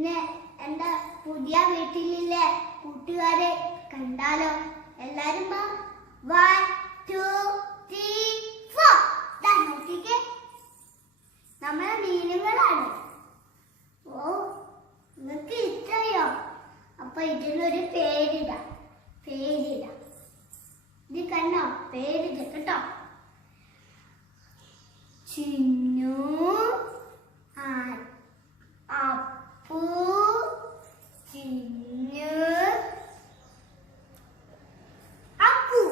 എന്റെ പുതിയ വീട്ടിലെ കൂട്ടുകാരെ കണ്ടാലോ? എല്ലാരും 1 2 3 4 നോക്കിക്കേ, നമ്മളെ മീനുകളാണ്. ഓ, നിങ്ങൾക്ക് ഇഷ്ടയോ? അപ്പൊ ഇതിനൊരു പേരിടാം. ഇത് കണ്ടോ? പേരിട കേട്ടോ. ചിന്നു, അപ്പു, ചിന്നു, അപ്പു.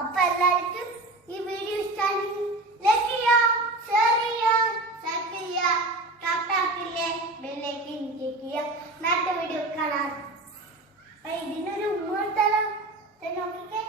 അപ്പൊ എല്ലാവർക്കും ഈ വീഡിയോ ഇഷ്ടമാണെങ്കിൽ ലൈക്ക് ചെയ്യുക, ഷെയർ ചെയ്യുക, സബ്സ്ക്രൈബ് ചെയ്യുക, ടാറ്റാക്കില്ലേ ബെല്ലൈക്കൻ ക്ലിക്ക് ചെയ്യുക. അടുത്ത വീഡിയോ കാണാം. ഇതിനൊരു ഉമ്മ നോക്കിക്കേ.